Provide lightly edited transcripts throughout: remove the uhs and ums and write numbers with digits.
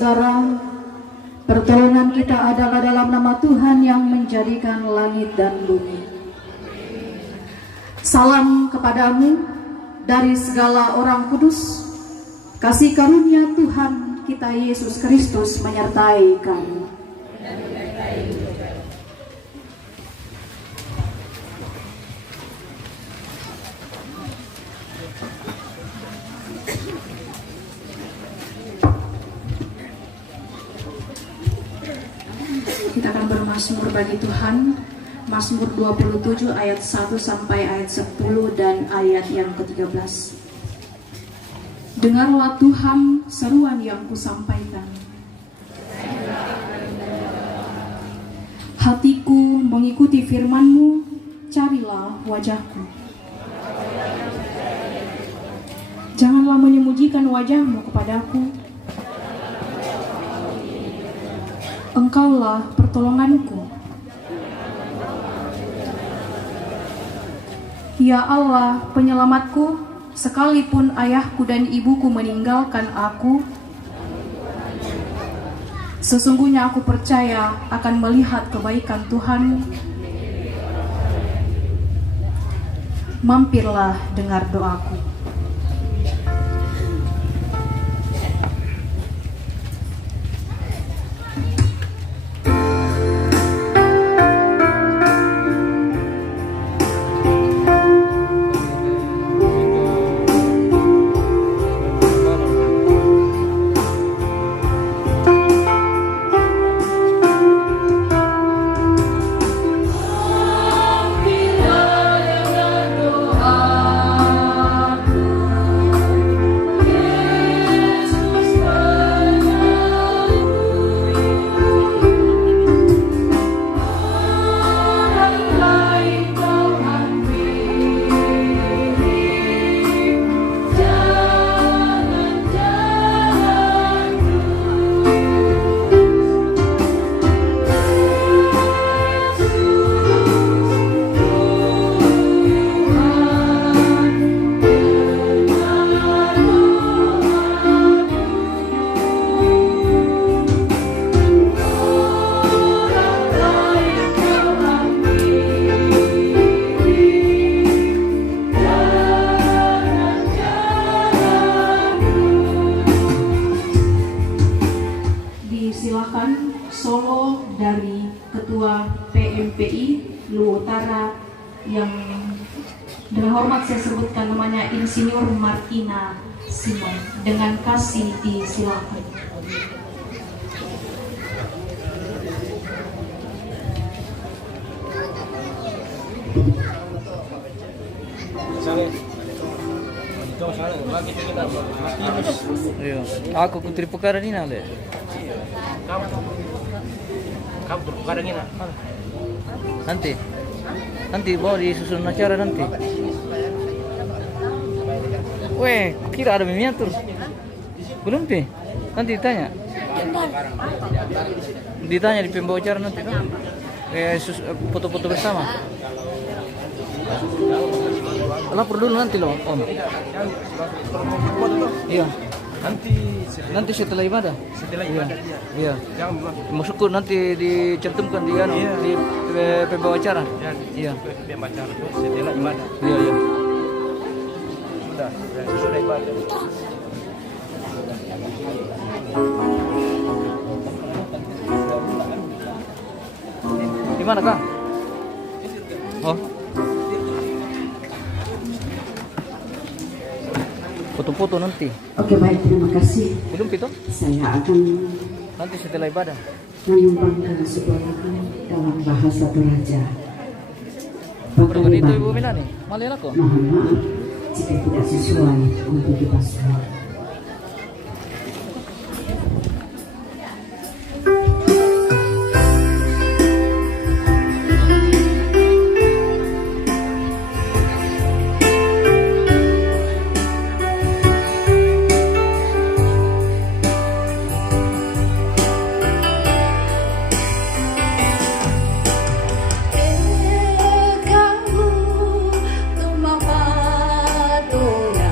saudara-saudara, pertolongan kita adalah dalam nama Tuhan yang menjadikan langit dan bumi. Salam kepadamu dari segala orang kudus. Kasih karunia Tuhan kita Yesus Kristus menyertai kamu. Kita akan bermazmur bagi Tuhan. Mazmur 27 ayat 1 sampai ayat 10 dan ayat yang ke-13. Dengarlah Tuhan seruan yang kusampaikan. Hatiku mengikuti firman-Mu, carilah wajah-Ku. Janganlah menyembunyikan wajah-Mu kepadaku. Engkaulah pertolonganku. Ya Allah, penyelamatku, sekalipun ayahku dan ibuku meninggalkan aku, sesungguhnya aku percaya akan melihat kebaikan Tuhan. Mampirlah dengar doaku. Silakan solo dari Ketua PMPI Luwu Utara yang dengan hormat saya sebutkan namanya Insinyur Martina Simon. Dengan kasih disilakan. Aku putri perkara ni nak le. Kamu perkara ni nak? Nanti bawa disusun acara nanti. Weh, kira ada miniatur. Belum pi? Nanti ditanya. Ditanya di pembawa acara nanti kan? Foto-foto bersama. Lapor dulu nanti loh, Om. Iya. Nanti setelah ibadah. Iya. Maksudku nanti dicantumkan di di pembawa acara. Iya. Pembawa acara setelah ibadah. Iya. Sudah ibadah. Di mana, Kang? Oh. Foto-foto nanti. Oke, baik, terima kasih. Belum itu? Saya akan Nanti setelah ibadah. menyumbangkan sebuah lagu dalam bahasa Toraja. Pertemuan itu Ibu Milani, malah aku. Mohon maaf jika tidak sesuai untuk dipasang. Kamu rumah patungan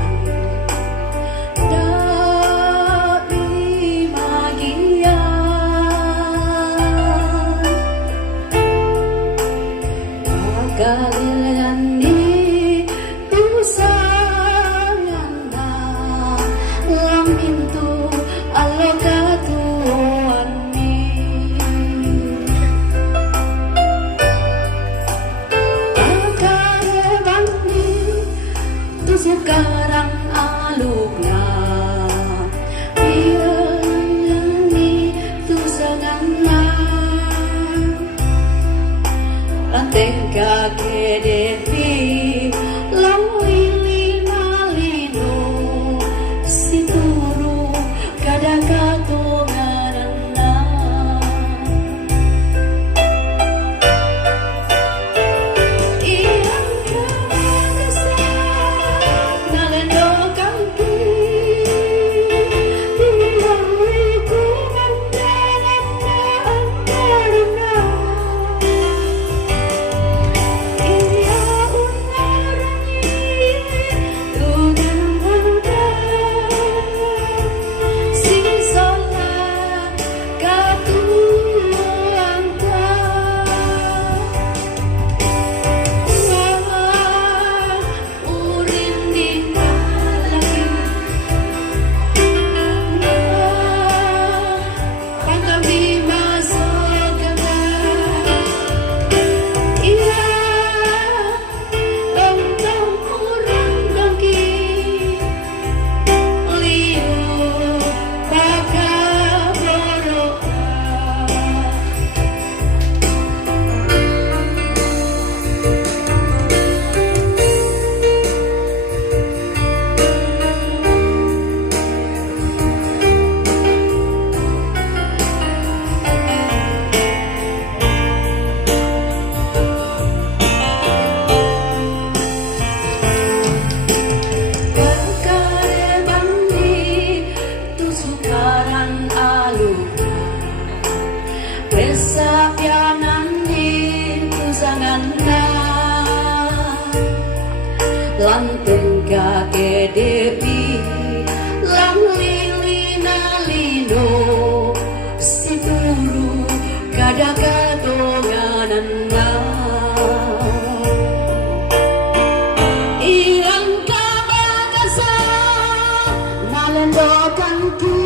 manten kakedepi lang lilina lino si bulu kada katonganan na ilang kabagasa nalandokan ki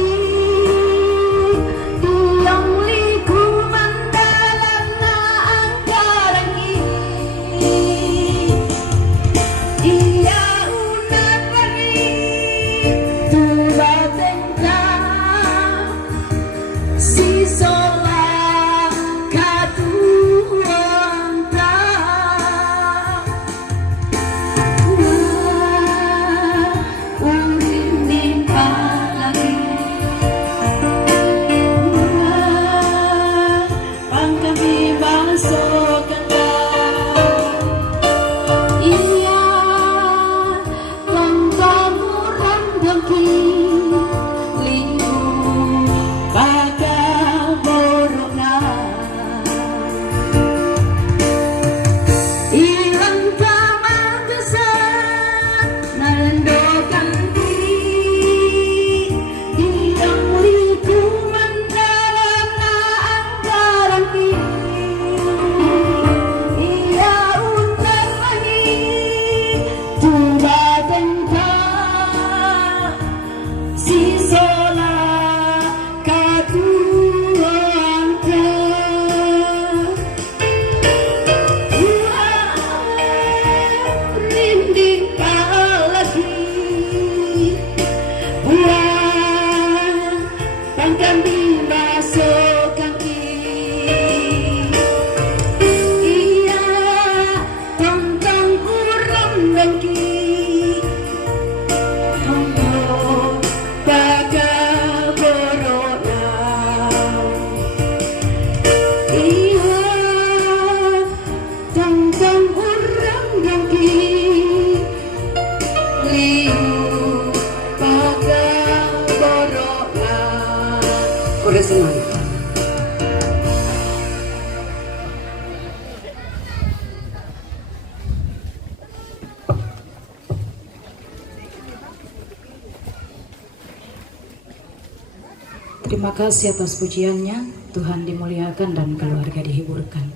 Terima kasih atas pujiannya. Tuhan dimuliakan dan keluarga dihiburkan.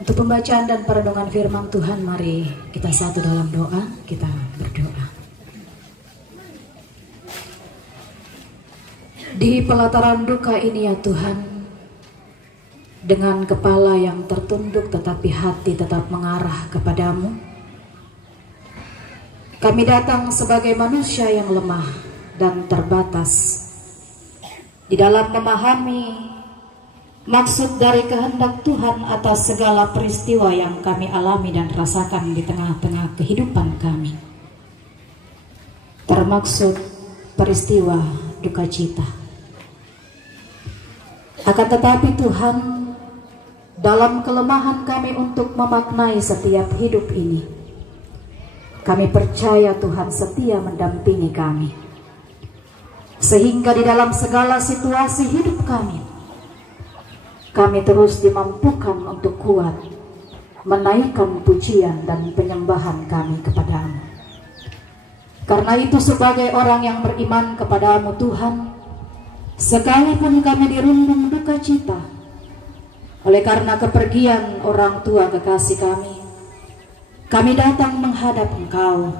Untuk pembacaan dan perenungan firman Tuhan, mari kita satu dalam doa. Kita berdoa. Di pelataran duka ini ya Tuhan, dengan kepala yang tertunduk tetapi hati tetap mengarah kepadamu, kami datang sebagai manusia yang lemah dan terbatas di dalam memahami maksud dari kehendak Tuhan atas segala peristiwa yang kami alami dan rasakan di tengah-tengah kehidupan kami, termaksud peristiwa duka cita. Akan tetapi Tuhan, dalam kelemahan kami untuk memaknai setiap hidup ini, kami percaya Tuhan setia mendampingi kami, sehingga di dalam segala situasi hidup kami terus dimampukan untuk kuat menaikkan pujian dan penyembahan kami kepadamu. Karena itu sebagai orang yang beriman kepadamu Tuhan, sekalipun kami dirundung duka cita oleh karena kepergian orang tua kekasih kami datang menghadap Engkau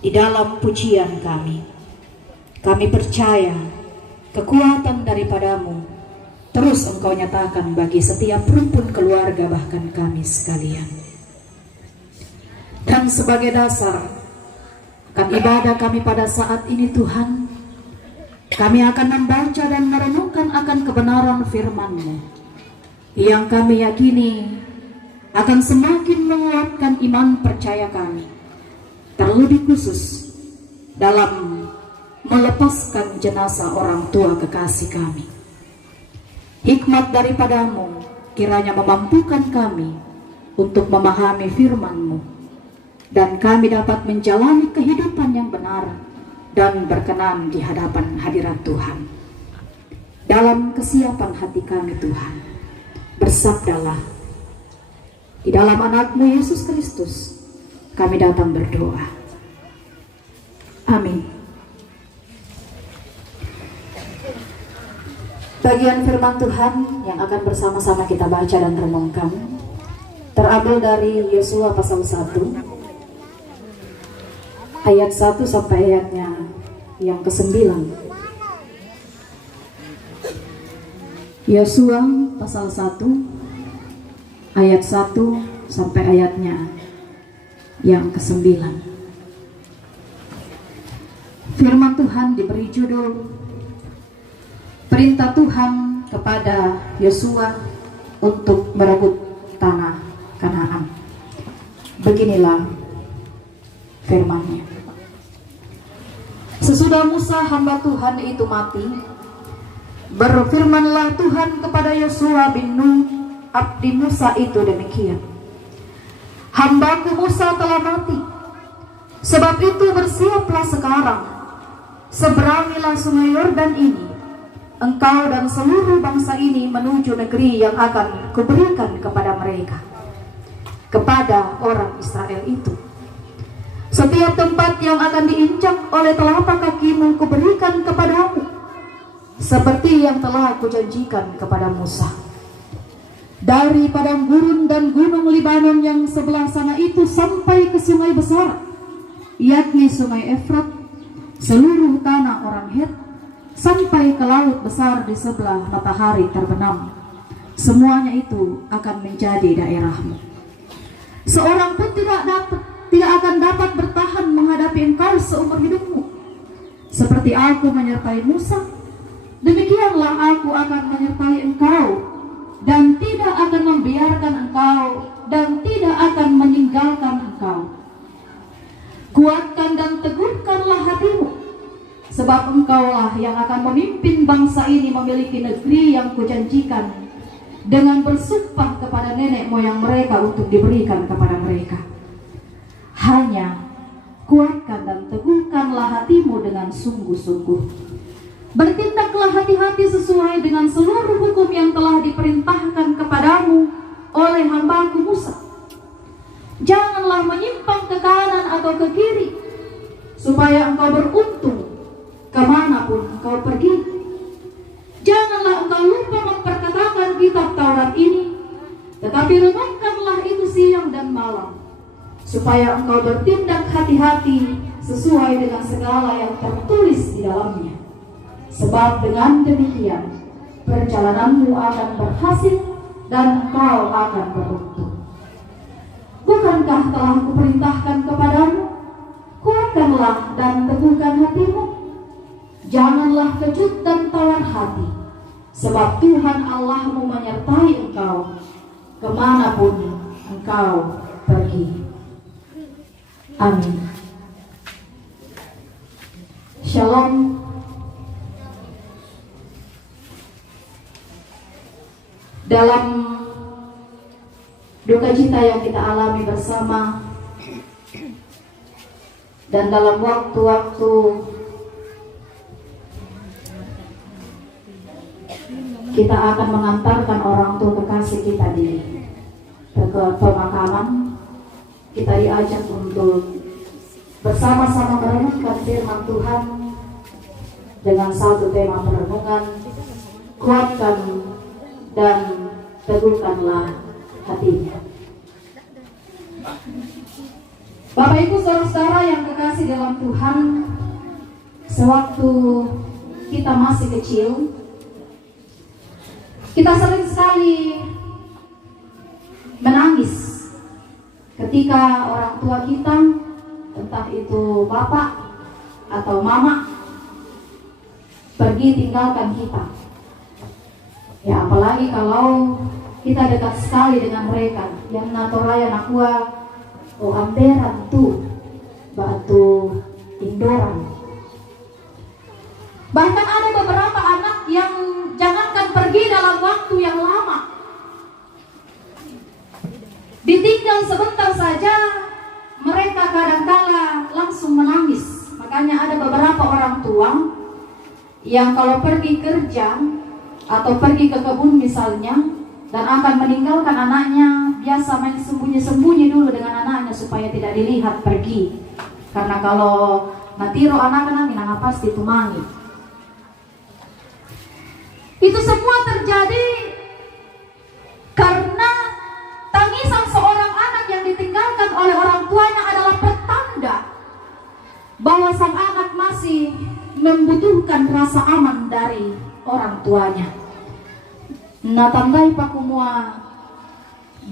di dalam pujian kami. Kami percaya kekuatan daripadamu terus Engkau nyatakan bagi setiap rumpun keluarga, bahkan kami sekalian. Dan sebagai dasar akan ibadah kami pada saat ini Tuhan, kami akan membaca dan merenungkan akan kebenaran firman-Mu yang kami yakini akan semakin menguatkan iman percaya kami, terlebih khusus dalam melepaskan jenazah orang tua kekasih kami. Hikmat daripadamu kiranya memampukan kami untuk memahami firman-Mu, dan kami dapat menjalani kehidupan yang benar dan berkenan di hadapan hadirat Tuhan. Dalam kesiapan hati kami Tuhan, bersabdalah, di dalam anak-Mu Yesus Kristus kami datang berdoa. Amin. Bagian firman Tuhan yang akan bersama-sama kita baca dan renungkan terambil dari Yosua pasal 1 ayat 1 sampai ayatnya yang ke-9. Yosua pasal 1 ayat 1 sampai ayatnya yang ke-9. Firman Tuhan diberi judul Perintah Tuhan kepada Yosua untuk merebut tanah Kanaan. Beginilah firman-Nya. Sesudah Musa hamba Tuhan itu mati, berfirmanlah Tuhan kepada Yosua bin Nun, abdi Musa itu demikian. Hambaku Musa telah mati, sebab itu bersiaplah sekarang, seberangilah sungai Yordan ini, engkau dan seluruh bangsa ini menuju negeri yang akan kuberikan kepada mereka, kepada orang Israel itu. Setiap tempat yang akan diinjak oleh telapak kakimu kuberikan kepadamu, seperti yang telah kujanjikan kepada Musa. Dari padang gurun dan gunung Libanon yang sebelah sana itu sampai ke sungai besar, yakni sungai Efrat, seluruh tanah orang Het, sampai ke laut besar di sebelah matahari terbenam, semuanya itu akan menjadi daerahmu. Seorang pun tidak akan dapat bertahan menghadapi engkau seumur hidupmu. Seperti aku menyertai Musa, demikianlah aku akan menyertai engkau, dan tidak akan membiarkan engkau, dan tidak akan meninggalkan engkau. Kuatkan dan teguhkanlah hatimu, sebab engkaulah yang akan memimpin bangsa ini memiliki negeri yang kujanjikan dengan bersumpah kepada nenek moyang mereka untuk diberikan kepada mereka. Hanya kuatkan dan teguhkanlah hatimu dengan sungguh-sungguh. Bertindaklah hati-hati sesuai dengan seluruh hukum yang telah diperintahkan kepadamu oleh hambaku Musa. Janganlah menyimpang ke kanan atau ke kiri, supaya engkau beruntung kemanapun engkau pergi. Janganlah engkau lupa memperkatakan kitab Taurat ini, tetapi renungkanlah itu siang dan malam, supaya engkau bertindak hati-hati sesuai dengan segala yang tertulis di dalamnya. Sebab dengan demikian perjalananmu akan berhasil dan engkau akan beruntung. Bukankah telah kuperintahkan kepadamu, kuatkanlah dan teguhkan hatimu. Janganlah kecut dan tawar hati, sebab Tuhan Allahmu menyertai engkau kemanapun engkau pergi. Amin. Shalom. Dalam duka cita yang kita alami bersama, dan dalam waktu-waktu kita akan mengantarkan orang tua kekasih kita di pemakaman, kita diajak untuk bersama-sama merenungkan firman Tuhan dengan satu tema perenungan: kuatkan dan teguhkanlah hatinya. Bapak Ibu saudara-saudara yang kekasih dalam Tuhan, sewaktu kita masih kecil, kita sering sekali menangis ketika orang tua kita, entah itu bapak atau mama, pergi tinggalkan kita. Ya, apalagi kalau kita dekat sekali dengan mereka, yang natoraya nakua o amberan tu batu indoran. Bahkan ada beberapa anak yang jangankan pergi dalam waktu yang lama, ditinggal sebentar saja mereka kadangkala langsung menangis. Makanya ada beberapa orang tua yang kalau pergi kerja atau pergi ke kebun misalnya, dan akan meninggalkan anaknya biasa main sembunyi-sembunyi dulu dengan anaknya supaya tidak dilihat pergi. Karena kalau natiro anak-anak minang pasti tumangi. Itu semua terjadi karena tangisan seorang anak yang ditinggalkan oleh orang tuanya adalah pertanda bahwa sang anak masih membutuhkan rasa aman dari orang tuanya. Natandai pakumua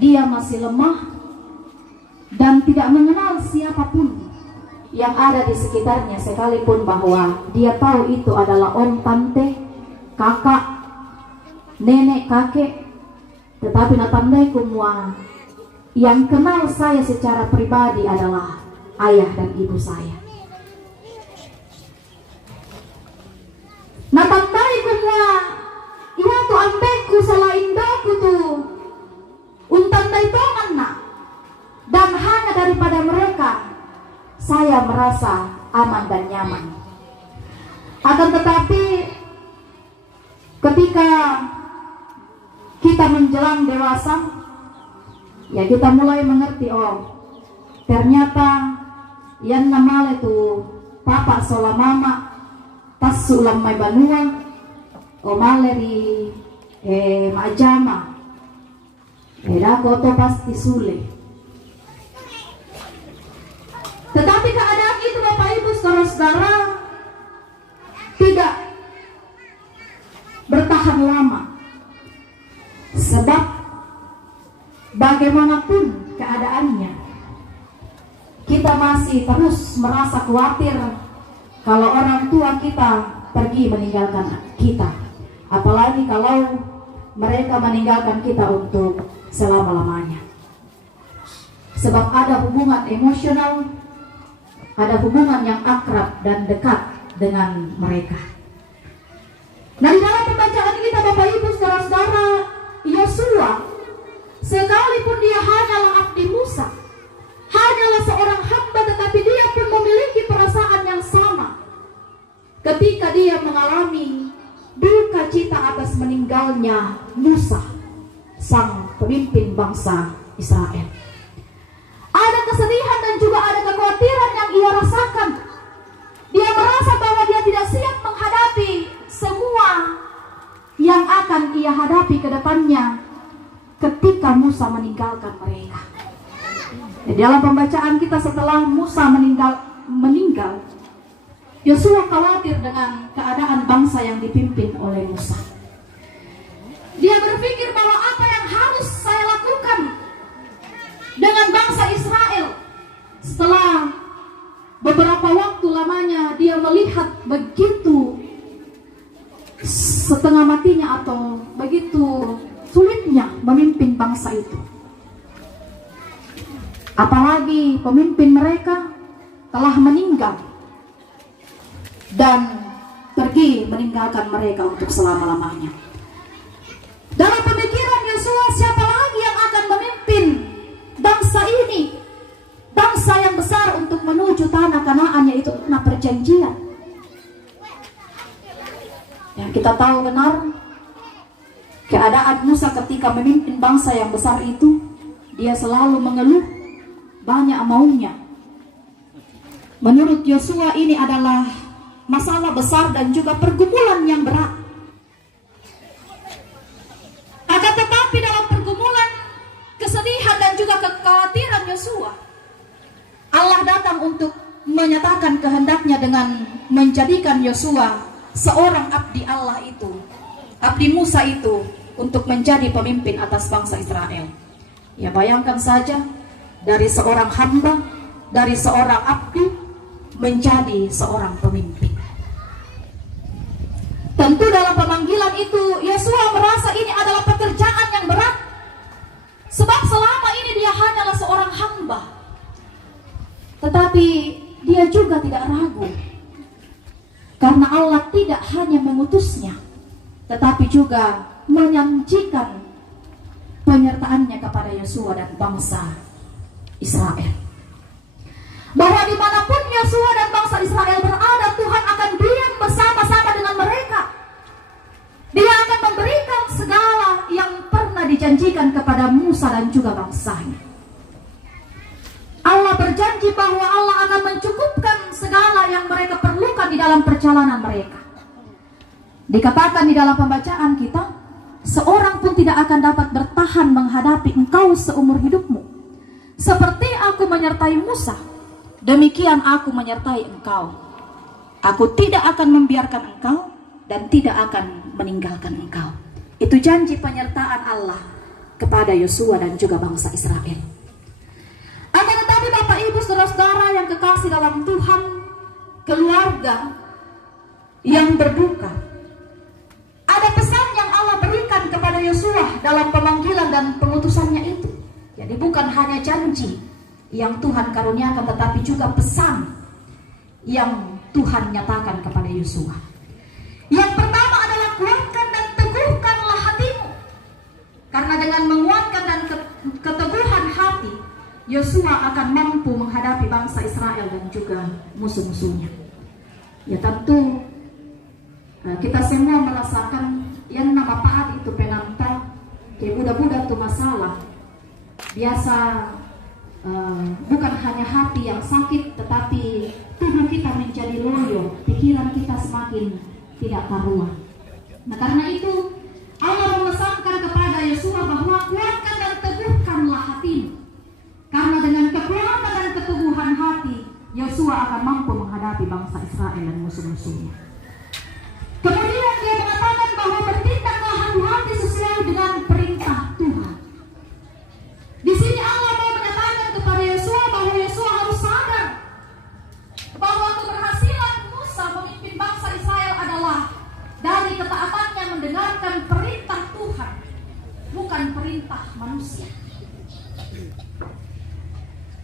dia masih lemah dan tidak mengenal siapapun yang ada di sekitarnya, sekalipun bahwa dia tahu itu adalah om, tante, kakak, nenek, kakek. Tetapi natandai kumua yang kenal saya secara pribadi adalah ayah dan ibu saya. Natandai kumua iya tu ambeku salah indaku tu untandai tongan na, dan hanya daripada mereka saya merasa aman dan nyaman. Akan tetapi ketika kita menjelang dewasa, ya kita mulai mengerti, oh ternyata yang namanya tu papa sola mama tas sulam mai banua o maleri majama dako to pasti sule. Tetapi keadaan itu Bapak Ibu saudara-saudara tidak bertahan lama, sebab bagaimanapun keadaannya kita masih terus merasa khawatir kalau orang tua kita pergi meninggalkan kita, apalagi kalau mereka meninggalkan kita untuk selama-lamanya. Sebab ada hubungan emosional, ada hubungan yang akrab dan dekat dengan mereka. Nah, di dalam pembacaan kita Bapak Ibu saudara-saudara, Yosua sekalipun dia hanyalah abdi Musa, hanyalah seorang hamba, tetapi dia pun memiliki perasaan yang sama ketika dia mengalami duka cita atas meninggalnya Musa, sang pemimpin bangsa Israel. Ada kesedihan dan juga ada kekhawatiran yang ia rasakan. Dia merasa bahwa dia tidak siap menghadapi semua yang akan ia hadapi ke depannya ketika Musa meninggalkan mereka. Di dalam pembacaan kita setelah Musa meninggal, Yosua khawatir dengan keadaan bangsa yang dipimpin oleh Musa. Dia berpikir bahwa apa yang harus saya lakukan dengan bangsa Israel. Setelah beberapa waktu lamanya dia melihat begitu setengah matinya atau begitu sulitnya memimpin bangsa itu. Apalagi pemimpin mereka telah meninggal dan pergi meninggalkan mereka untuk selama-lamanya. Dalam pemikiran Yosua, siapa lagi yang akan memimpin bangsa ini, bangsa yang besar untuk menuju tanah Kanaan, yaitu tanah perjanjian. Yang kita tahu benar keadaan Musa ketika memimpin bangsa yang besar itu, dia selalu mengeluh banyak maunya. Menurut Yosua ini adalah masalah besar dan juga pergumulan yang berat. Akan tetapi dalam pergumulan, kesedihan dan juga kekhawatiran Yosua, Allah datang untuk menyatakan kehendaknya dengan menjadikan Yosua seorang abdi Allah itu, abdi Musa itu, untuk menjadi pemimpin atas bangsa Israel. Ya, bayangkan saja, dari seorang hamba, dari seorang abdi menjadi seorang pemimpin. Tentu dalam pemanggilan itu Yosua merasa ini adalah pekerjaan yang berat, sebab selama ini dia hanyalah seorang hamba. Tetapi dia juga tidak ragu, karena Allah tidak hanya mengutusnya, tetapi juga menjanjikan penyertaannya kepada Yosua dan bangsa Israel, bahwa dimanapun Yosua dan bangsa Israel berada, Tuhan akan diam bersama-sama dengan mereka. Dia akan memberikan segala yang pernah dijanjikan kepada Musa dan juga bangsanya. Allah berjanji bahwa Allah akan mencukupkan segala yang mereka perlukan di dalam perjalanan mereka. Dikatakan di dalam pembacaan kita, seorang pun tidak akan dapat bertahan menghadapi engkau seumur hidupmu. Seperti aku menyertai Musa, demikian aku menyertai engkau. Aku tidak akan membiarkan engkau dan tidak akan meninggalkan engkau. Itu janji penyertaan Allah kepada Yosua dan juga bangsa Israel. Akan tetapi Bapak Ibu saudara-saudara yang kekasih dalam Tuhan, keluarga yang berduka, ada pesan yang Allah berikan kepada Yosua dalam pemanggilan dan pengutusannya itu. Jadi bukan hanya janji yang Tuhan karuniakan, tetapi juga pesan yang Tuhan nyatakan kepada Yosua. Yang pertama adalah kuatkan dan teguhkanlah hatimu. Karena dengan menguatkan dan keteguhan hati, Yosua akan mampu menghadapi bangsa Israel dan juga musuh-musuhnya. Ya tentu kita semua merasakan yang nama paat itu penanta, kayak budak-budak itu masalah. Biasa bukan hanya hati yang sakit, tetapi tubuh kita menjadi loyo, pikiran kita semakin tidak karuan. Nah karena itu Allah memesankan kepada Yosua bahwa kuatkan dan teguhkanlah hatimu. Karena dengan kekuatan dan keteguhan hati, Yosua akan mampu menghadapi bangsa Israel dan musuh-musuhnya. Kemudian dia mengatakan bahwa bertindaklah hati-hati sesuai dengan perintah Tuhan. Di sini Allah mau menyatakan kepada Yosua bahwa Yosua harus sadar bahwa keberhasilan Musa memimpin bangsa Israel adalah dari ketaatannya mendengarkan perintah Tuhan, bukan perintah manusia.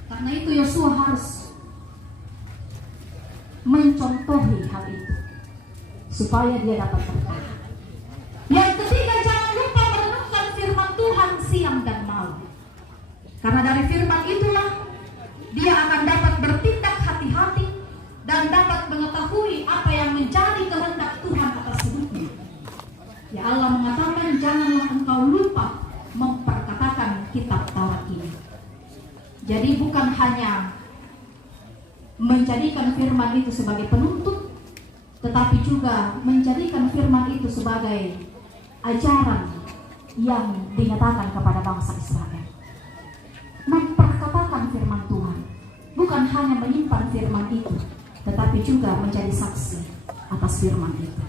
Karena itu Yosua harus mencontohi hal itu supaya dia dapat bertahan. Yang ketiga, jangan lupa merenungkan firman Tuhan siang dan malam. Karena dari firman itulah dia akan dapat bertindak hati-hati dan dapat mengetahui apa yang menjadi kehendak Tuhan atas hidupnya. Ya Allah mengatakan, janganlah engkau lupa memperkatakan kitab Taurat ini. Jadi bukan hanya menjadikan firman itu sebagai penuntut, tetapi juga menjadikan firman itu sebagai ajaran yang dinyatakan kepada bangsa Israel. Memperkatakan firman Tuhan, bukan hanya menyimpan firman itu, tetapi juga menjadi saksi atas firman itu.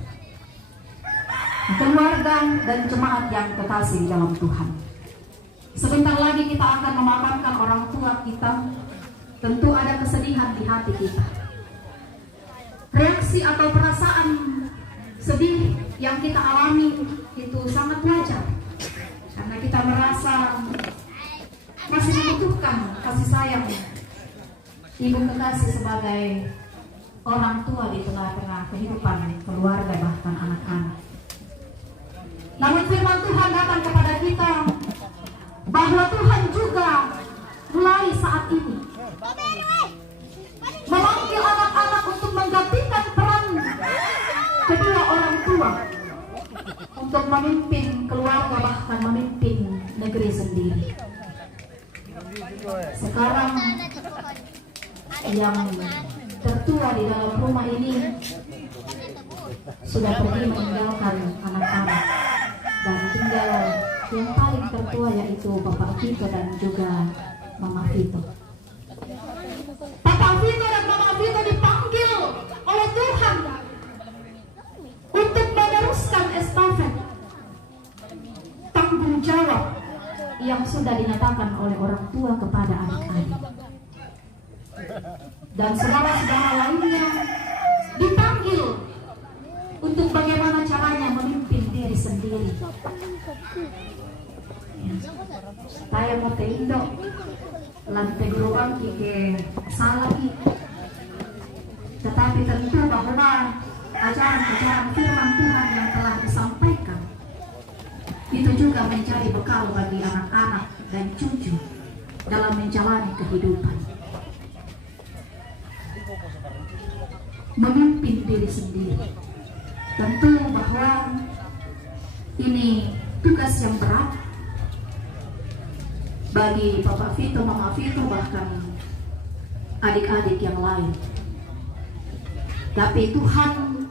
Keluarga dan jemaat yang kekasih dalam Tuhan, sebentar lagi kita akan memakamkan orang tua kita. Tentu ada kesedihan di hati kita. Reaksi atau perasaan sedih yang kita alami itu sangat wajar, karena kita merasa masih membutuhkan kasih sayang ibu kekasih sebagai orang tua di tengah-tengah kehidupan keluarga bahkan anak-anak. Namun firman Tuhan datang kepada kita bahwa Tuhan juga mulai saat ini memanggil anak-anak untuk menggantikan peran kedua orang tua untuk memimpin keluarga, bahkan memimpin negeri sendiri. Sekarang yang tertua di dalam rumah ini sudah pergi meninggalkan anak-anak, dan tinggal yang paling tertua yaitu Bapak Vito dan juga Mama Vito. Bapak Vito dan Mama Vito dipanggil oleh Tuhan untuk meneruskan estafet tanggung jawab yang sudah dinyatakan oleh orang tua kepada anak-anak. Dan saudara-saudara lainnya dipanggil untuk bagaimana caranya memimpin diri sendiri. Saya mau ke Indo, lantai gerobak ke salah itu. Tetapi tentu bahwa ajaran-ajaran firman Tuhan yang telah disampaikan itu juga menjadi bekal bagi anak-anak dan cucu dalam menjalani kehidupan. Memimpin diri sendiri. Tentu bahwa ini tugas yang berat, bagi Bapak Vito, Mama Vito, bahkan adik-adik yang lain. Tapi Tuhan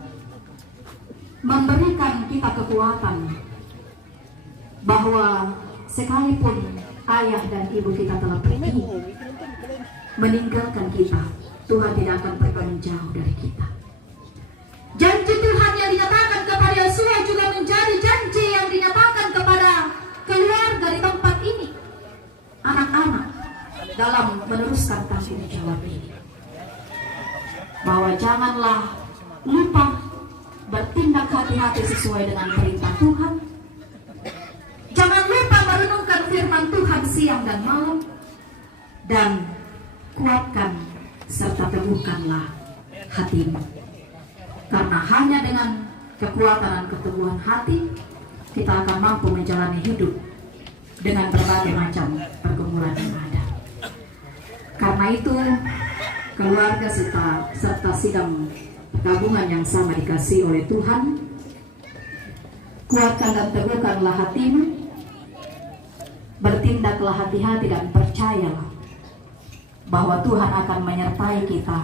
memberikan kita kekuatan bahwa sekalipun ayah dan ibu kita telah pergi meninggalkan kita, Tuhan tidak akan pernah menjauh dari kita. Janji Tuhan yang dinyatakan kepada Yosua juga menjadi janji yang dinyatakan kepada keluarga di tempat ini, anak-anak, dalam meneruskan tanggung jawab ini, bahwa janganlah lupa bertindak hati-hati sesuai dengan perintah Tuhan. Jangan lupa merenungkan firman Tuhan siang dan malam, dan kuatkan serta teguhkanlah hatimu. Karena hanya dengan kekuatan dan keteguhan hati kita akan mampu menjalani hidup dengan berbagai macam pergumulan yang ada. Karena itu keluarga serta sidang tabungan yang sama dikasih oleh Tuhan, kuatkan dan teguhkanlah hatimu, bertindaklah hati-hati dan percayalah bahwa Tuhan akan menyertai kita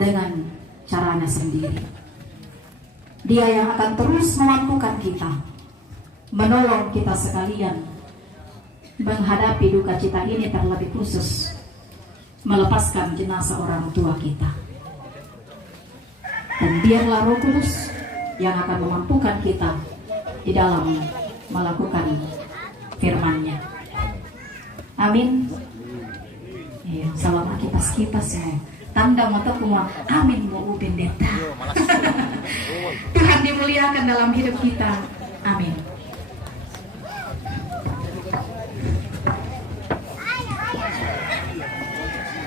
dengan caranya sendiri. Dia yang akan terus memampukan kita, menolong kita sekalian menghadapi duka cita ini, terlebih khusus melepaskan jenazah orang tua kita. Dan biarlah Roh Kudus yang akan memampukan kita di dalam melakukan firman-Nya. Amin. Ya, salam kipas-kipas ya. Tanda mata kumua. Amin mau pendeta. Tuhan dimuliakan dalam hidup kita. Amin.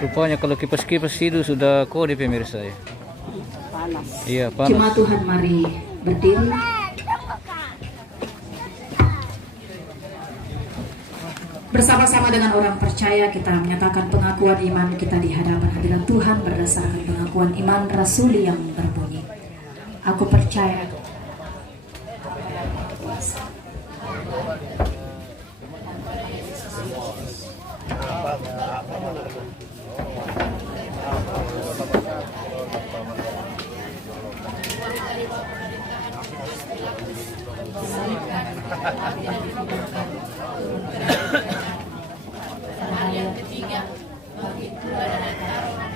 Rupanya kalau kipas-kipas itu sudah kode pemirsa ya. Panas. Iya, panas. Cuma Tuhan, mari berdiri. Bersama-sama dengan orang percaya kita menyatakan pengakuan iman kita di hadapan hadirat Tuhan berdasarkan pengakuan iman rasuli yang berbunyi, aku percaya yang ketiga bagi Tuhan dan taruhan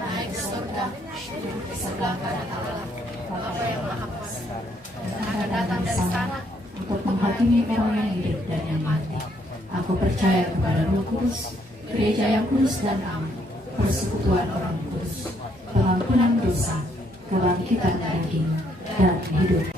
naik surga di sebelah kanan Allah Bapa yang Maha Kuasa dan akan datang dari sana untuk menghakimi orang yang hidup dan yang mati. Aku percaya kepada Roh Kudus, gereja yang kudus dan aman, persekutuan orang kudus, pengampunan dosa, kebangkitan daging, dan hidup.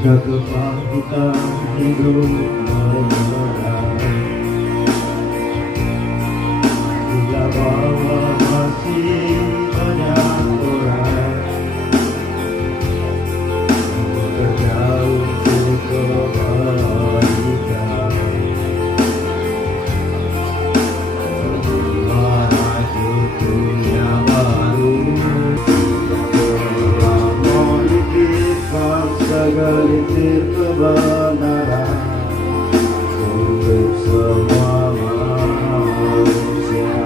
Jika kebangkitan hidup menyerang, bila bahwa masih banyak orang bekerja untuk kebaikan, menuju dunia baru telah menitipkan segelintir kebenaran untuk semua manusia.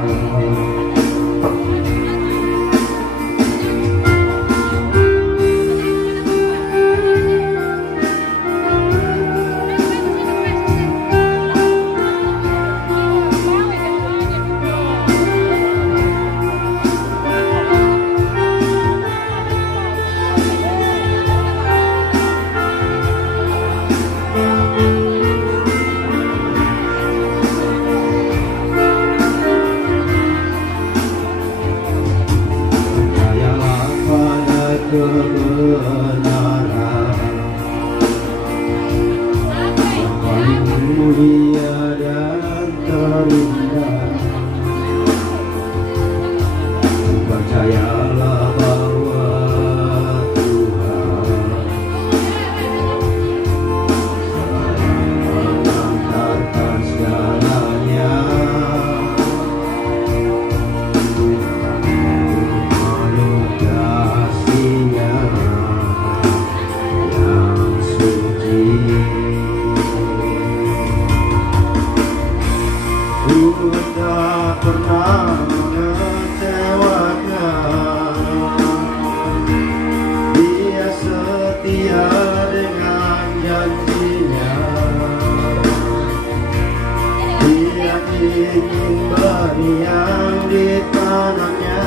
tak pernah mengecewakan. Dia setia dengan janjinya. Dia ingin benih yang ditanamnya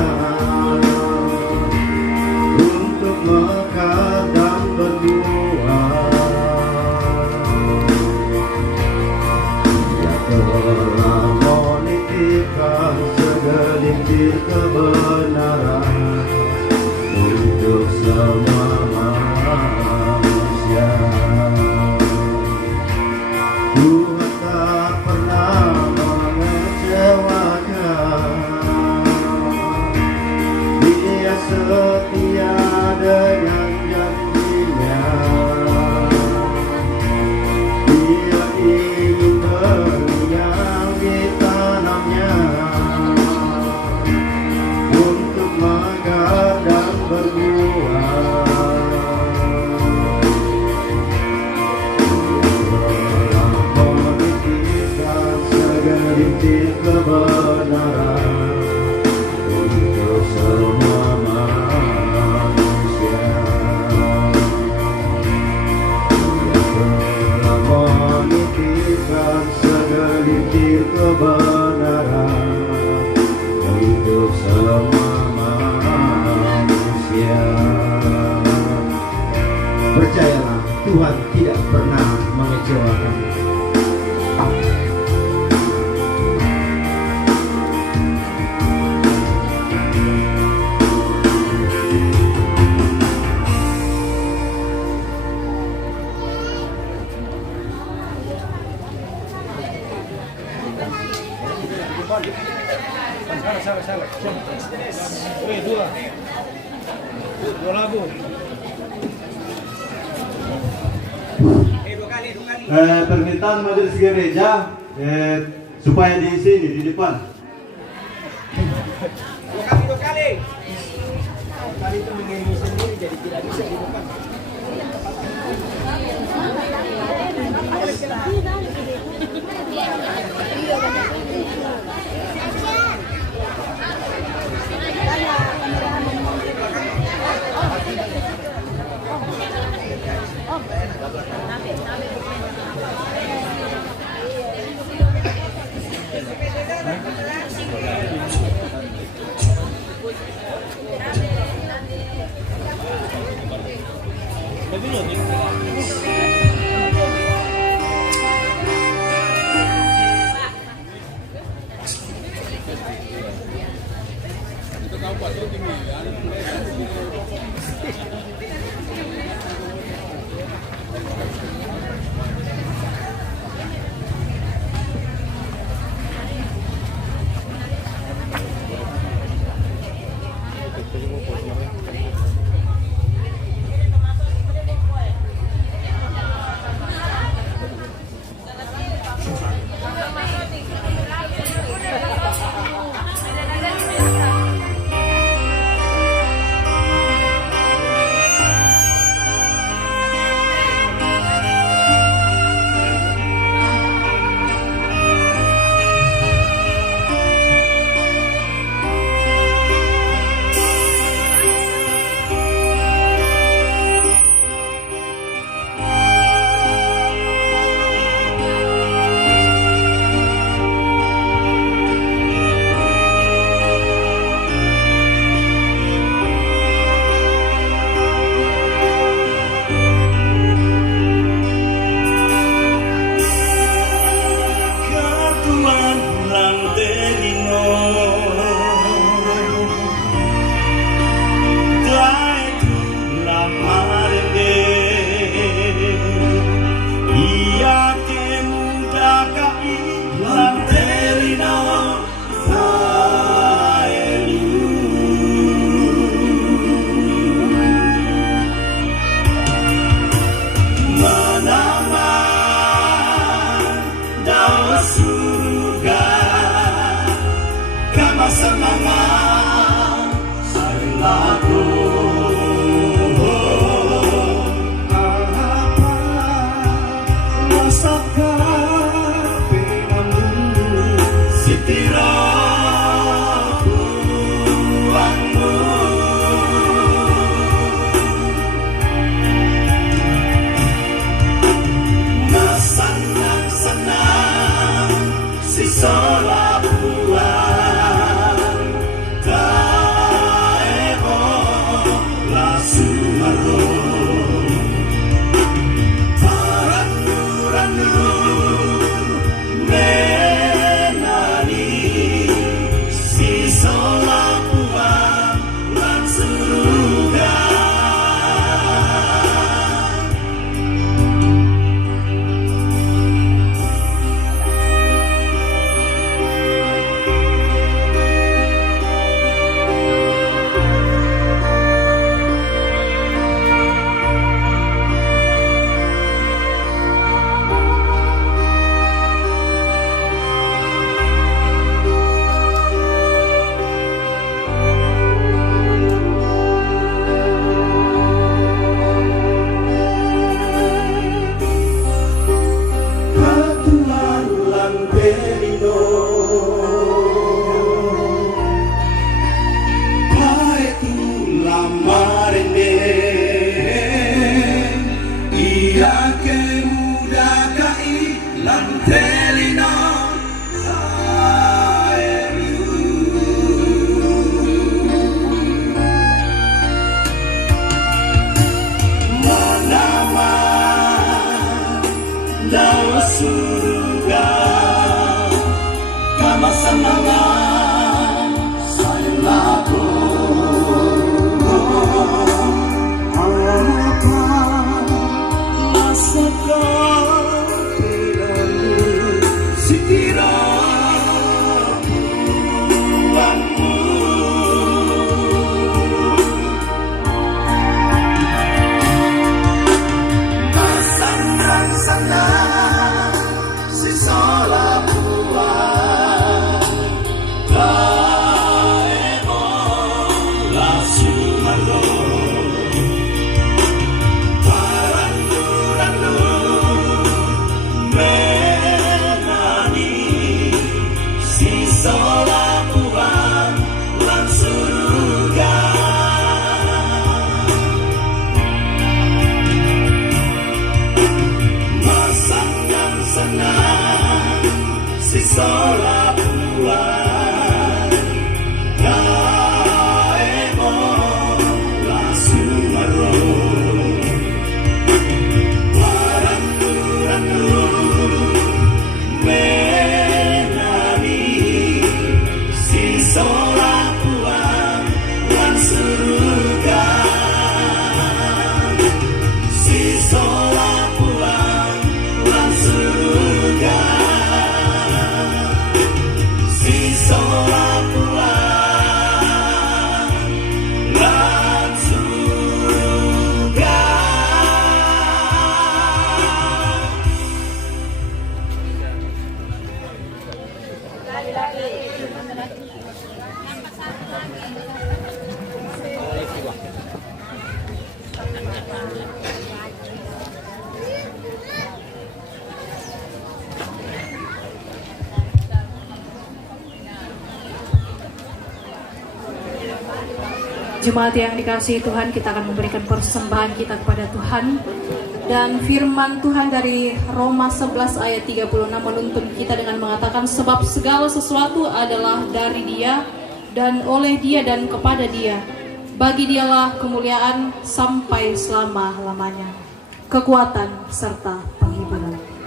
untuk mekar dan berbuah. Dia telah menitipkan segelintir kebenaran untuk semua manusia. Tuhan tak pernah mengecewakan. Dia setia dengan janjinya. Dia ingin benih yang ditanamnya untuk mekar dan berbuah. Segelintir kebenaran untuk semua manusia. Dia telah menitipkan segelintir kebenaran untuk semua manusia. Percayalah, Tuhan tidak pernah mengecewakan. Salah. Wih, dua lagu. Permintaan majelis gereja supaya di sini di depan. Dua kali. Kali itu mengiringi sendiri jadi tidak bisa di depan. Sitira Jemaat yang dikasihi Tuhan, kita akan memberikan persembahan kita kepada Tuhan. Dan firman Tuhan dari Roma 11 ayat 36 menuntun kita dengan mengatakan, sebab segala sesuatu adalah dari Dia, dan oleh Dia, dan kepada Dia. Bagi Dialah kemuliaan sampai selama-lamanya, kekuatan serta penghiburan. Serta penghiburan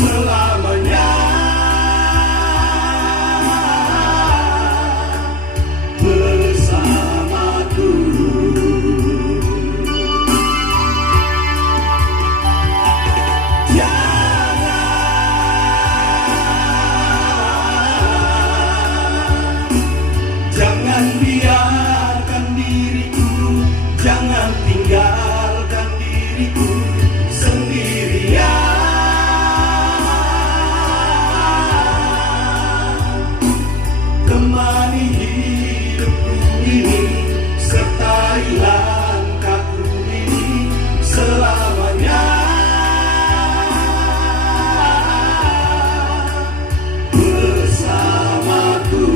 selamanya bersamaku. Jangan biarkan diriku, jangan tinggalkan diriku sendirian. Temani hidupku ini, sertai langkahku ini selamanya. Bersamaku.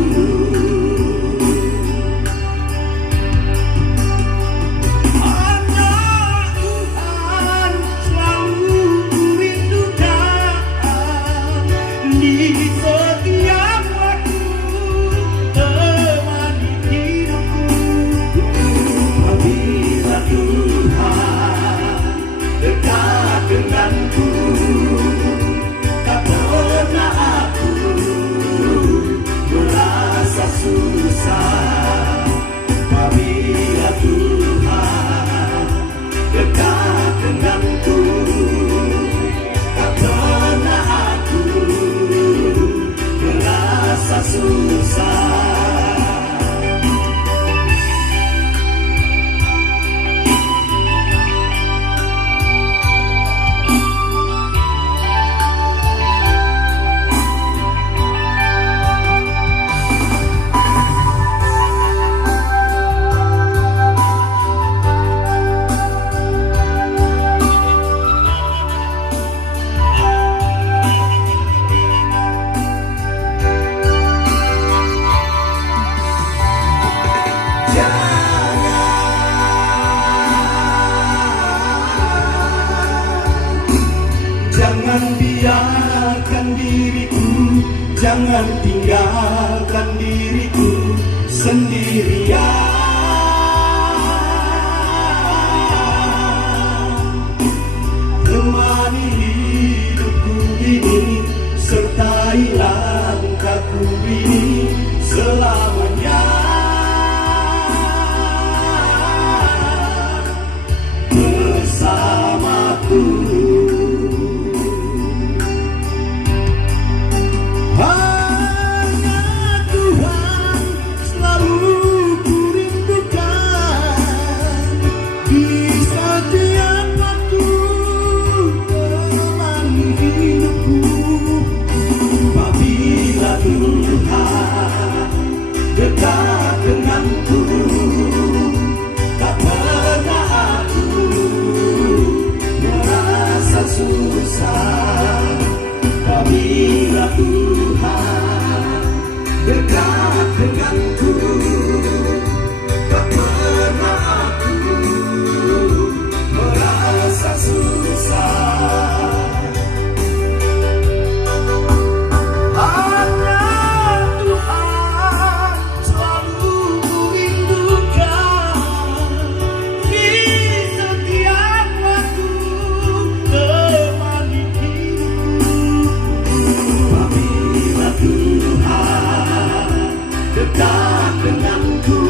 Jangan biarkan diriku, jangan tinggalkan diriku sendirian. Temani hidupku ini, sertai langkahku ini selamanya. Bersamaku. Dekat denganku, tak pernah aku merasa susah. Apabila Tuhan dekat denganku, tak pernah aku merasa susah. Dekat denganku,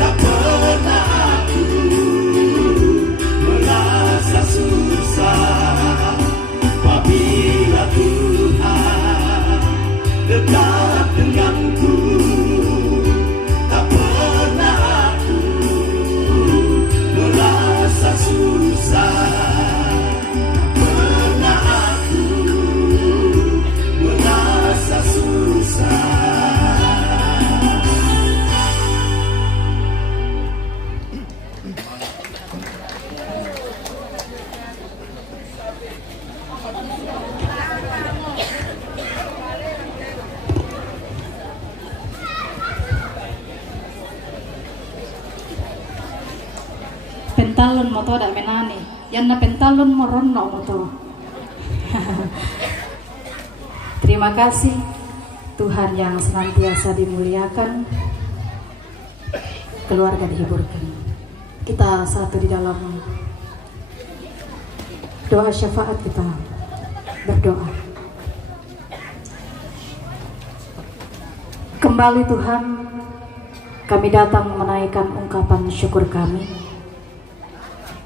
tak pernah aku merasa susah. Apabila Tuhan dekat denganku, tak pernah aku merasa susah. Tak pernah aku merasa susah. Pentalon mo to da menani. Yan na pentalon mo ron no mo to. Terima kasih Tuhan yang senantiasa dimuliakan, keluarga dihiburkan. Kita satu di dalam doa syafaat kita. berdoa. Kembali Tuhan, kami datang menaikkan ungkapan syukur kami,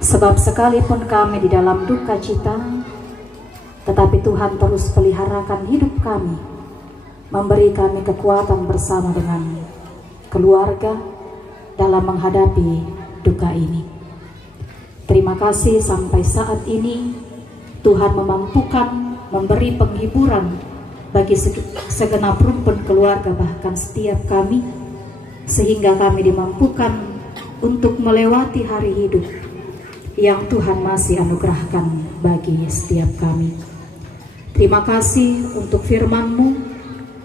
sebab sekalipun kami di dalam duka cita, tetapi Tuhan terus peliharakan hidup kami, memberi kami kekuatan bersama dengan keluarga dalam menghadapi duka ini. Terima kasih sampai saat ini Tuhan memampukan memberi penghiburan bagi segenap rumpun keluarga, bahkan setiap kami, sehingga kami dimampukan untuk melewati hari hidup yang Tuhan masih anugerahkan bagi setiap kami. Terima kasih untuk firman-Mu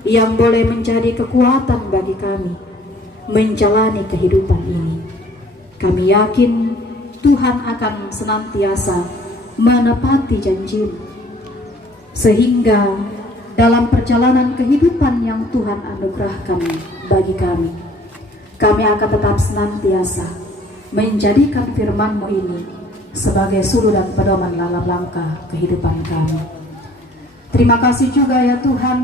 yang boleh menjadi kekuatan bagi kami menjalani kehidupan ini. Kami yakin Tuhan akan senantiasa menepati janji-Mu, sehingga dalam perjalanan kehidupan yang Tuhan anugerahkan bagi kami, kami akan tetap senantiasa menjadikan firman-Mu ini sebagai suluh dan pedoman dalam langkah kehidupan kami. Terima kasih juga ya Tuhan,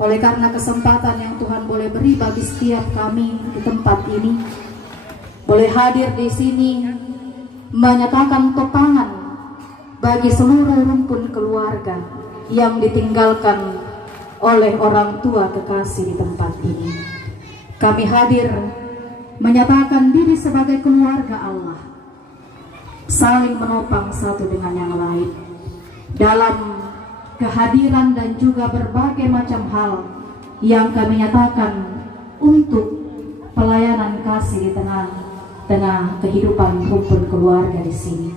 oleh karena kesempatan yang Tuhan boleh beri bagi setiap kami di tempat ini, boleh hadir di sini menyatakan topangan bagi seluruh rumpun keluarga yang ditinggalkan oleh orang tua kekasih di tempat ini. Kami hadir menyatakan diri sebagai keluarga Allah, saling menopang satu dengan yang lain dalam kehadiran dan juga berbagai macam hal yang kami nyatakan untuk pelayanan kasih di tengah kehidupan rumpun keluarga di sini.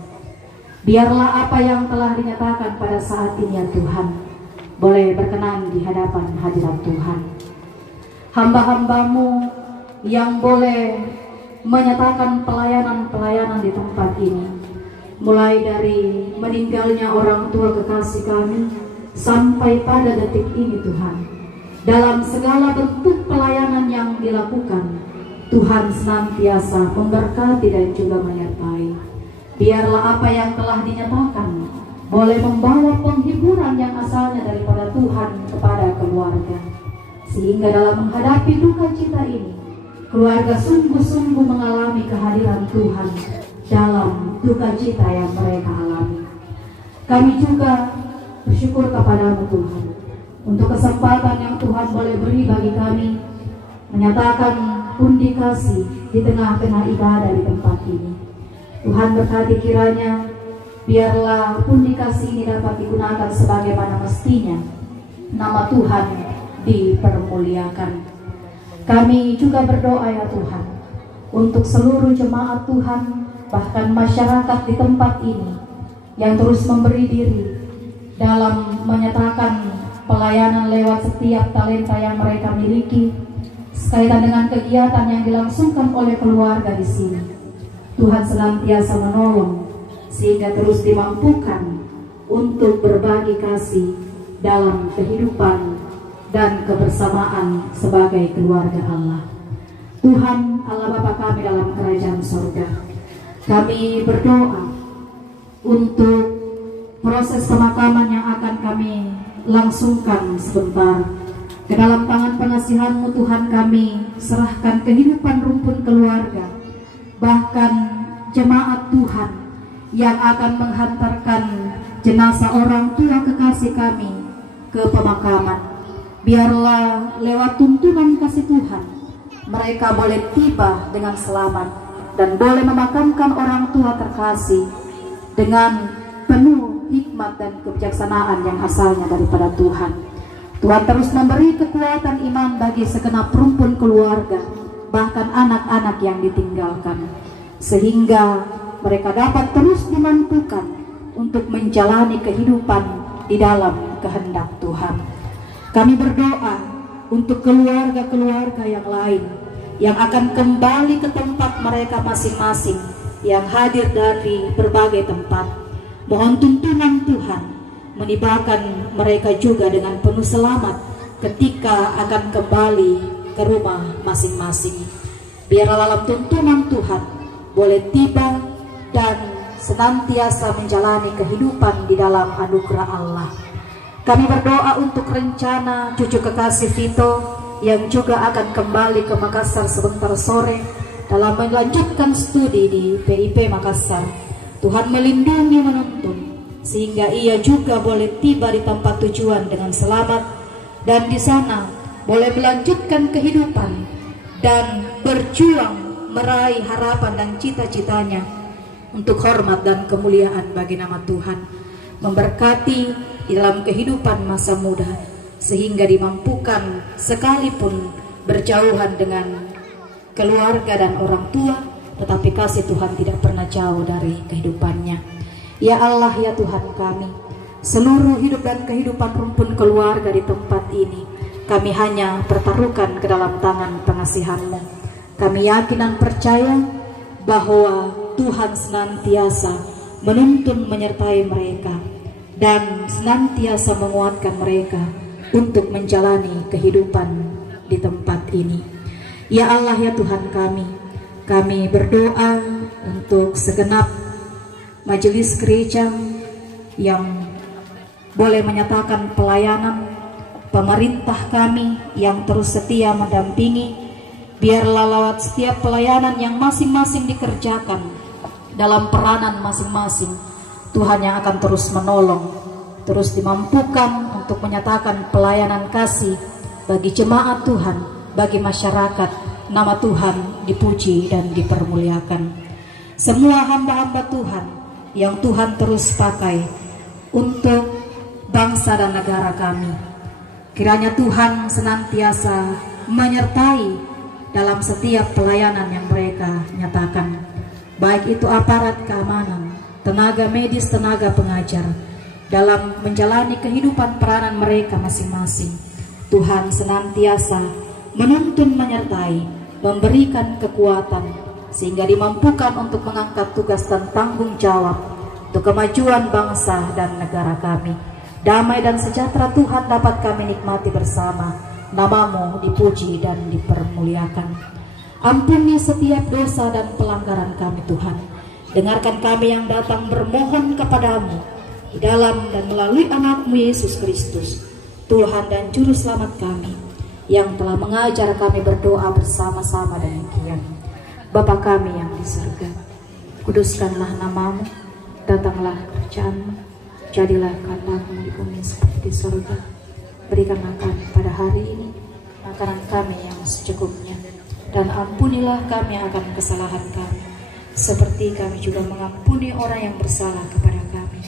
Biarlah apa yang telah dinyatakan pada saat ini ya Tuhan boleh berkenan di hadapan hadirat Tuhan. Hamba-hamba-Mu yang boleh menyatakan pelayanan-pelayanan di tempat ini, mulai dari meninggalnya orang tua kekasih kami sampai pada detik ini Tuhan, dalam segala bentuk pelayanan yang dilakukan, Tuhan senantiasa memberkati dan juga menyertai. Biarlah apa yang telah dinyatakan boleh membawa penghiburan yang asalnya daripada Tuhan kepada keluarga, sehingga dalam menghadapi duka cita ini, keluarga sungguh-sungguh mengalami kehadiran Tuhan dalam duka cita yang mereka alami. Kami juga bersyukur kepada-Mu Tuhan untuk kesempatan yang Tuhan boleh beri bagi kami menyatakan pundi kasih di tengah-tengah ibadah di tempat ini. Tuhan berkati kiranya, biarlah pundi kasih ini dapat digunakan sebagaimana mestinya, nama Tuhan dipermuliakan. Kami juga berdoa ya Tuhan untuk seluruh jemaat Tuhan, bahkan masyarakat di tempat ini yang terus memberi diri dalam menyatakan pelayanan lewat setiap talenta yang mereka miliki, sekaitan dengan kegiatan yang dilangsungkan oleh keluarga di sini. Tuhan senantiasa menolong sehingga terus dimampukan untuk berbagi kasih dalam kehidupan dan kebersamaan sebagai keluarga Allah. Tuhan Allah Bapa kami dalam kerajaan surga, kami berdoa untuk proses pemakaman yang akan kami langsungkan sebentar. Ke dalam tangan pengasihan-Mu Tuhan kami serahkan kehidupan rumpun keluarga, bahkan jemaat Tuhan yang akan menghantarkan jenazah orang tua kekasih kami ke pemakaman. Biarlah lewat tuntunan kasih Tuhan mereka boleh tiba dengan selamat dan boleh memakamkan orang tua terkasih dengan penuh hikmat dan kebijaksanaan yang asalnya daripada Tuhan. Tuhan terus memberi kekuatan iman bagi segenap rumpun keluarga, bahkan anak-anak yang ditinggalkan, sehingga mereka dapat terus dimampukan untuk menjalani kehidupan di dalam kehendak Tuhan. Kami berdoa untuk keluarga-keluarga yang lain yang akan kembali ke tempat mereka masing-masing, yang hadir dari berbagai tempat. Mohon tuntunan Tuhan menibakan mereka juga dengan penuh selamat ketika akan kembali ke rumah masing-masing. Biarlah dalam tuntunan Tuhan boleh tiba dan senantiasa menjalani kehidupan di dalam anugerah Allah. Kami berdoa untuk rencana cucu kekasih Vito yang juga akan kembali ke Makassar sebentar sore dalam melanjutkan studi di PIP Makassar. Tuhan melindungi menuntun sehingga ia juga boleh tiba di tempat tujuan dengan selamat dan di sana boleh melanjutkan kehidupan dan berjuang meraih harapan dan cita-citanya untuk hormat dan kemuliaan bagi nama Tuhan, memberkati di dalam kehidupan masa muda sehingga dimampukan sekalipun berjauhan dengan keluarga dan orang tua, tetapi kasih Tuhan tidak pernah jauh dari kehidupannya. Ya Allah, ya Tuhan kami, seluruh hidup dan kehidupan rumpun keluarga di tempat ini kami hanya pertaruhkan ke dalam tangan pengasihan-Mu. Kami yakin dan percaya bahwa Tuhan senantiasa menuntun menyertai mereka dan senantiasa menguatkan mereka untuk menjalani kehidupan di tempat ini. Ya Allah, ya Tuhan kami berdoa untuk segenap majelis gereja yang boleh menyatakan pelayanan, pemerintah kami yang terus setia mendampingi. Biarlah lewat setiap pelayanan yang masing-masing dikerjakan dalam peranan masing-masing, Tuhan yang akan terus menolong, terus dimampukan untuk menyatakan pelayanan kasih bagi jemaat Tuhan, bagi masyarakat. Nama Tuhan dipuji dan dipermuliakan. Semua hamba-hamba Tuhan yang Tuhan terus pakai untuk bangsa dan negara kami, kiranya Tuhan senantiasa menyertai dalam setiap pelayanan yang mereka nyatakan, baik itu aparat keamanan, tenaga medis, tenaga pengajar, dalam menjalani kehidupan peranan mereka masing-masing. Tuhan senantiasa menuntun menyertai, memberikan kekuatan sehingga dimampukan untuk mengangkat tugas dan tanggung jawab untuk kemajuan bangsa dan negara kami. Damai dan sejahtera Tuhan dapat kami nikmati bersama. Nama-Mu dipuji dan dipermuliakan. Ampuni setiap dosa dan pelanggaran kami Tuhan. Dengarkan kami yang datang bermohon kepadamu di dalam dan melalui anak-Mu Yesus Kristus, Tuhan dan Juru Selamat kami, yang telah mengajar kami berdoa bersama-sama demikian. Bapa kami yang di surga, kuduskanlah nama-Mu, datanglah kerajaan-Mu, jadilah kehendak-Mu di bumi seperti di surga. Berikanlah kami pada hari ini makanan kami yang secukupnya, dan ampunilah kami akan kesalahan kami, seperti kami juga mengampuni orang yang bersalah kepada kami.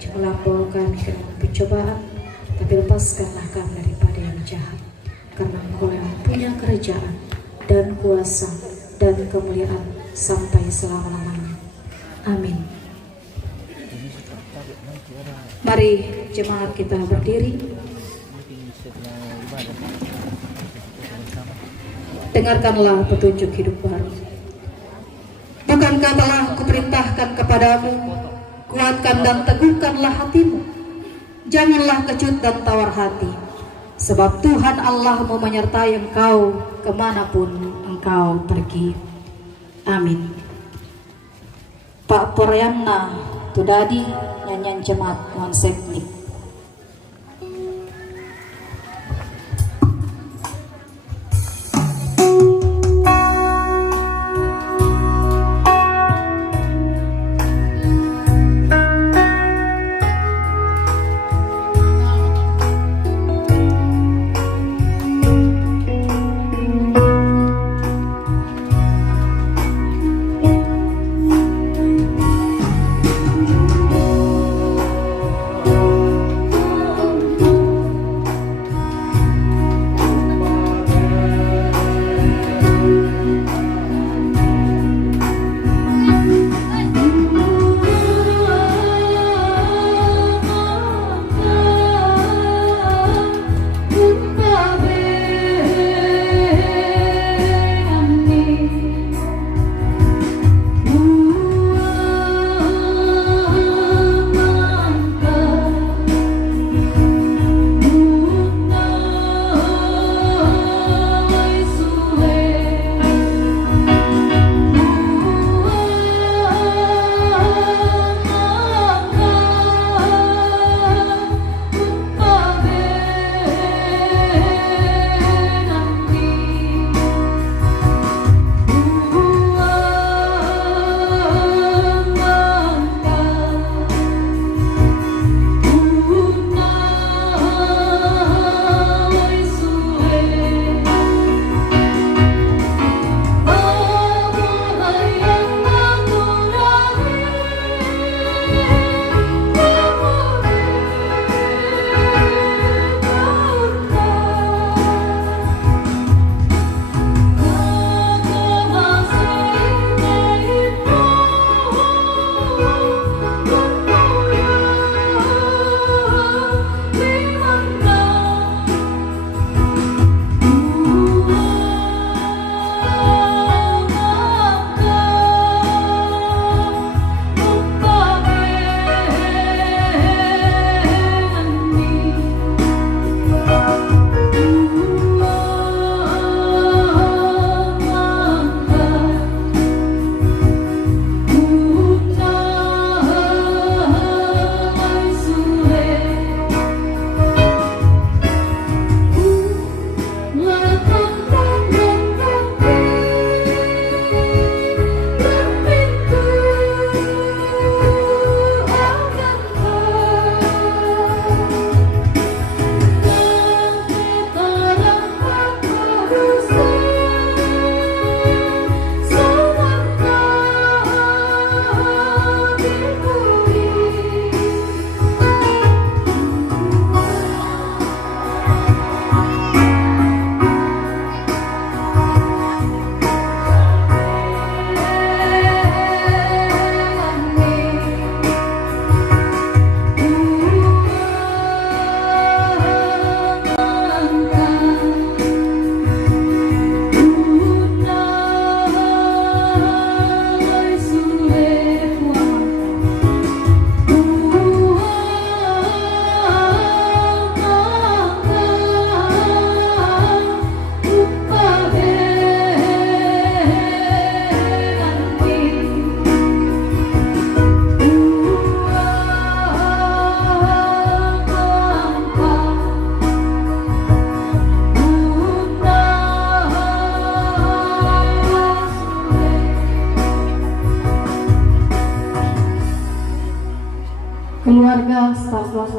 Janganlah bawa kami ke dalam pencobaan, tapi lepaskanlah kami daripada yang jahat. Karena Engkau yang punya kerajaan dan kuasa dan kemuliaan sampai selama-lamanya. Amin. Mari jemaat kita berdiri. Dengarkanlah petunjuk hidup baru. Bukankah telah kuperintahkan kepadamu, kuatkan dan teguhkanlah hatimu. Janganlah kecut dan tawar hati, sebab Tuhan Allah-Mu menyertai engkau kemanapun engkau pergi. Amin. Pak Poryana Tudadi, nyanyian jemaat Monseknik.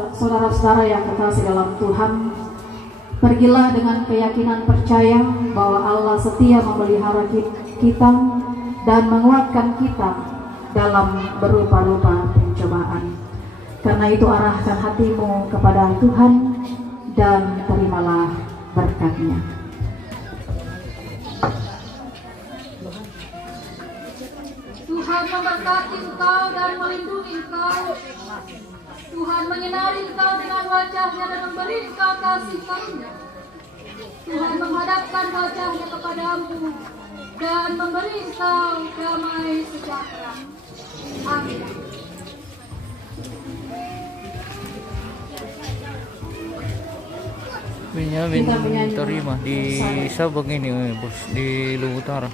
saudara-saudara yang kekasih dalam Tuhan, pergilah dengan keyakinan percaya bahwa Allah setia memelihara kita dan menguatkan kita dalam berupa-rupa pencobaan. Karena itu arahkan hatimu kepada Tuhan dan terimalah berkat-Nya. Tuhan memberkati engkau dan melindungi engkau. Tuhan menyinari engkau dengan wajah-Nya dan memberi engkau kasih karunia. Tuhan menghadapkan wajah-Nya kepadamu dan memberi engkau damai sejahtera. Amin. Benyamin terima di Sabang ini, bos, di Luwu Utara.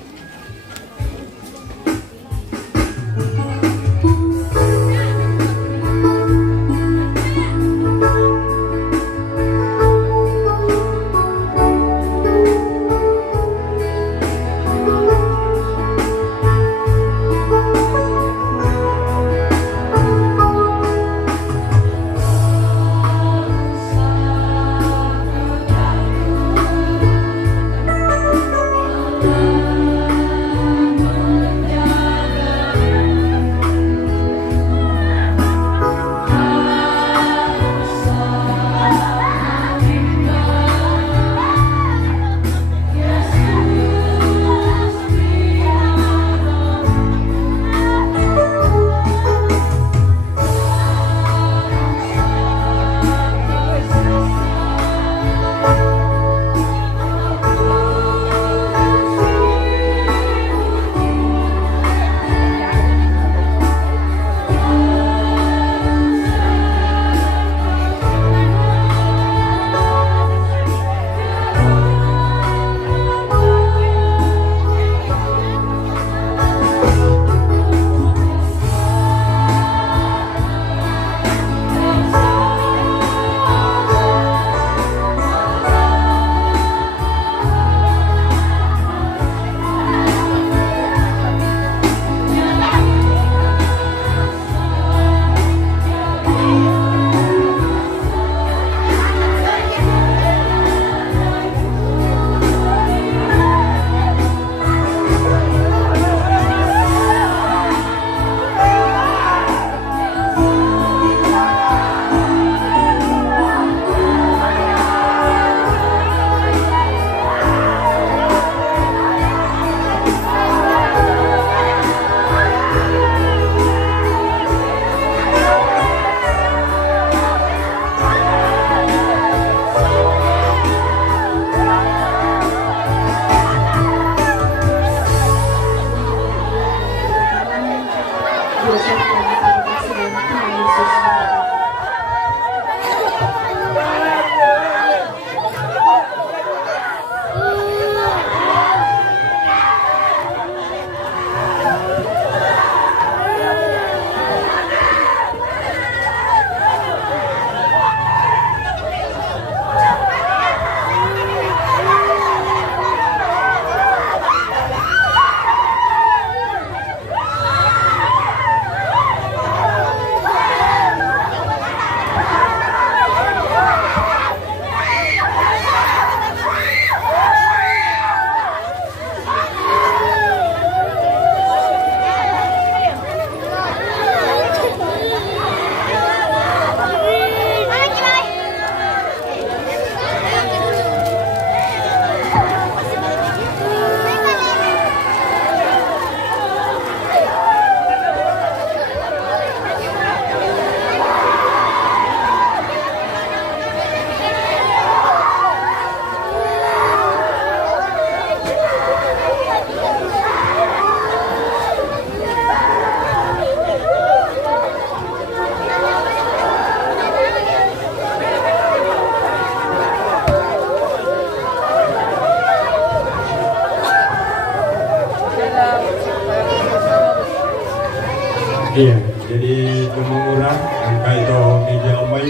Iya, jadi pengurang angka itu meja omai.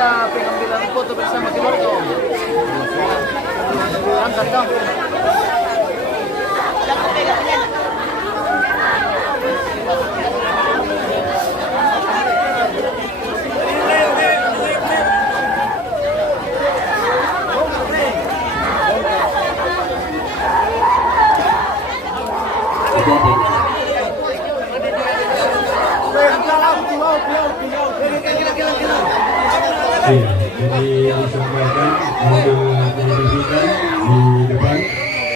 ada pengambilan foto bersama keluarga Om. Angkat dong. Jadi disampaikan untuk pendidikan di